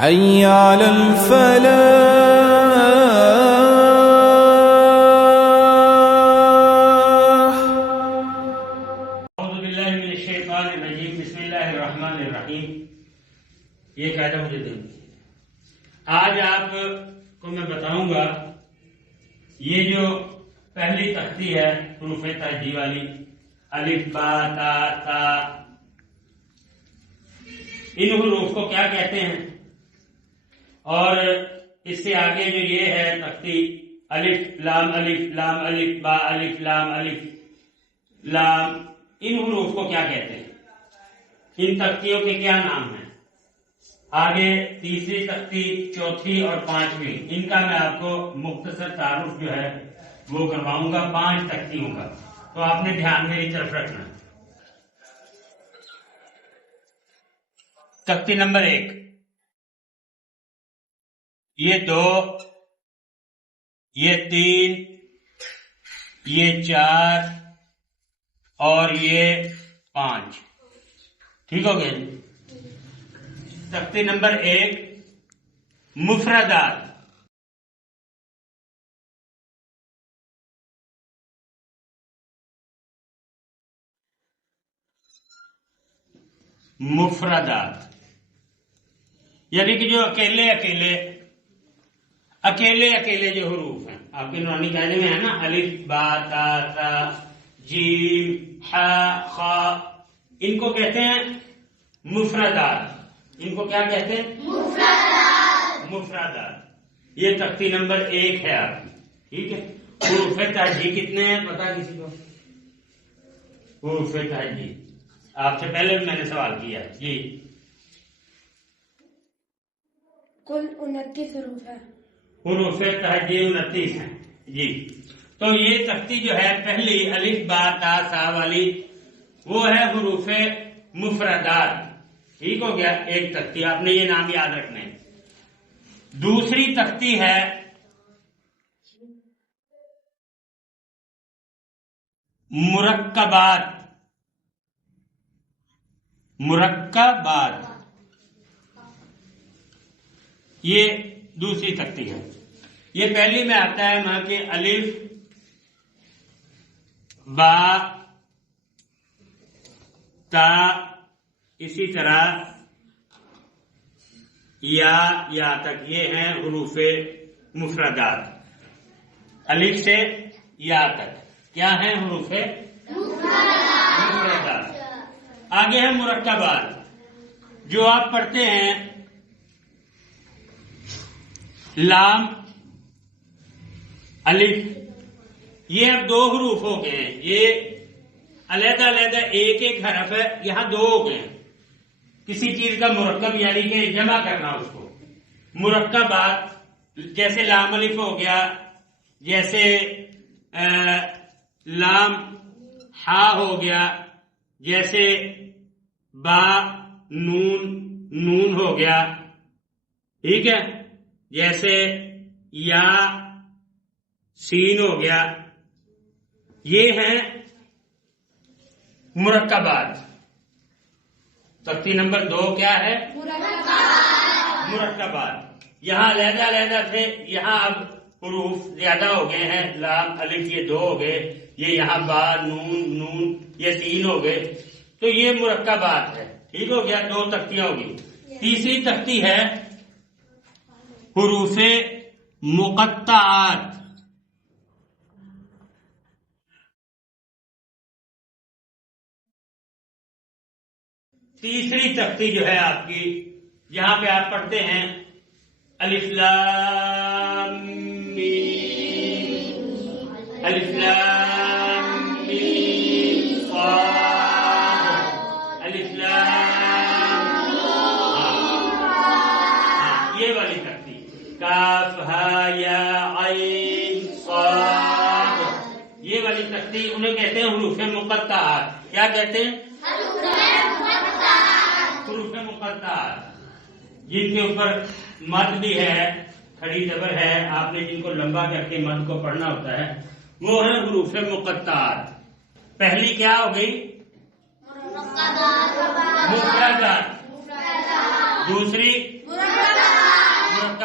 حي على الفلاح. اعوذ باللہ من الشیطان الرجیم. بسم اللہ الرحمن الرحیم. یہ قاعدہ مجھے دیں. آج آپ کو میں بتاؤں گا یہ جو پہلی تختی ہے حروف تہجی والی الف با تا تا، ان حروف کو کیا کہتے ہیں، اور اس سے آگے جو یہ ہے تختی الف لام الف با الف لام ان حروف کو کیا کہتے ہیں، ان تختیوں کے کیا نام ہیں. آگے تیسری تختی، چوتھی اور پانچویں، ان کا میں آپ کو مختصر تعارف جو ہے وہ کرواؤں گا 5 تختیوں کا. تو آپ نے دھیان میری طرف رکھنا. تختی نمبر 1، یہ 2، یہ 3، یہ 4 اور یہ 5. ٹھیک ہو گیا. تختی نمبر 1 مفردات. مفردات یعنی کہ جو اکیلے جو حروف ہیں آپ کے نورانی قاعدے میں ہے نا، الف با تا تا جیم ح خ، ان کو کہتے ہیں مفردات. ان کو کیا کہتے ہیں؟ مفردات. یہ تختی نمبر 1 ہے آپ کی. ٹھیک ہے. حروف تہجی کتنے ہیں پتا کسی کو؟ حروف تہجی آپ سے پہلے بھی میں نے سوال کیا جی. کل 29 حروف ہے. حروف تہجی 29 ہیں جی. تو یہ تختی جو ہے پہلی الف با تا سا والی وہ ہے حروف مفردات. ٹھیک ہو گیا. ایک تختی آپ نے یہ نام یاد رکھنے. دوسری تختی ہے مرکبات. یہ دوسری تختی ہے. یہ پہلی میں آتا ہے وہاں کے الف با تا، اسی طرح یا تک. یہ ہیں حروف مفردات. الف سے یا تک کیا ہیں؟ حروف مفردات. آگے ہے مرکبات جو آپ پڑھتے ہیں لام الف. یہ اب 2 حروف ہو گئے ہیں. یہ علیحدہ ایک حرف ہے، یہاں 2 ہو گئے ہیں. کسی چیز کا مرکب یعنی کہ جمع کرنا اس کو. مرکبات جیسے لام الف ہو گیا، جیسے لام ہا ہو گیا، جیسے با نون ہو گیا. ٹھیک ہے. جیسے یا سین ہو گیا. یہ ہیں مرکبات. تختی نمبر 2 کیا ہے؟ مرکبات. یہاں علیحدہ تھے، یہاں اب حروف زیادہ ہو گئے ہیں. لام الف یہ 2 ہو گئے، یہ یہاں با نون یہ 3 ہو گئے. تو یہ مرکبات ہے. ٹھیک ہو گیا. 2 تختیاں ہوگی. تیسری تختی ہے حروف مقطعات. تیسری تختی جو ہے آپ کی، یہاں پہ آپ پڑھتے ہیں الف لام میم، الف لام میم صاد، الف لام یہ والی تختی. کاف ہا یا عین صاد، یہ والی تختی انہیں کہتے ہیں حروف مقطعات. کیا کہتے ہیں؟ حروف مقطعات. جن کے اوپر مد بھی ہے، کھڑی زبر ہے، آپ نے جن کو لمبا کر کے مد کو پڑھنا ہوتا ہے، وہ ہے حروف مقطعات. پہلی کیا ہو گئی؟ مفردات. دوسری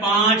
5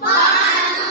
5।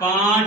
5